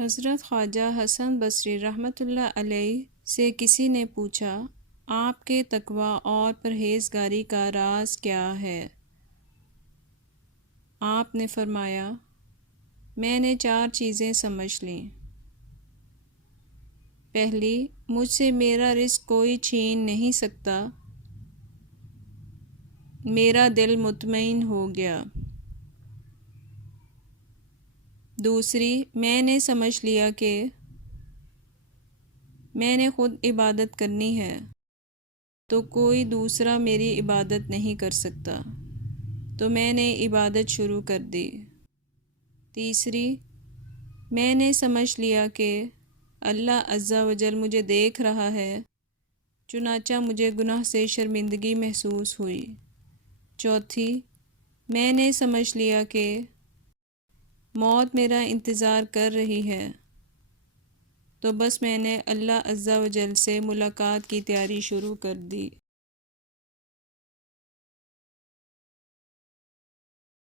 حضرت خواجہ حسن بصری رحمۃ اللہ علیہ سے کسی نے پوچھا، آپ کے تقویٰ اور پرہیزگاری کا راز کیا ہے؟ آپ نے فرمایا، میں نے 4 چیزیں سمجھ لیں۔ پہلی، مجھ سے میرا رزق کوئی چھین نہیں سکتا، میرا دل مطمئن ہو گیا۔ دوسری، میں نے سمجھ لیا کہ میں نے خود عبادت کرنی ہے تو کوئی دوسرا میری عبادت نہیں کر سکتا، تو میں نے عبادت شروع کر دی۔ تیسری، میں نے سمجھ لیا کہ اللہ عز و جل مجھے دیکھ رہا ہے، چنانچہ مجھے گناہ سے شرمندگی محسوس ہوئی۔ چوتھی، میں نے سمجھ لیا کہ موت میرا انتظار کر رہی ہے، تو بس میں نے اللہ عز و جل سے ملاقات کی تیاری شروع کر دی۔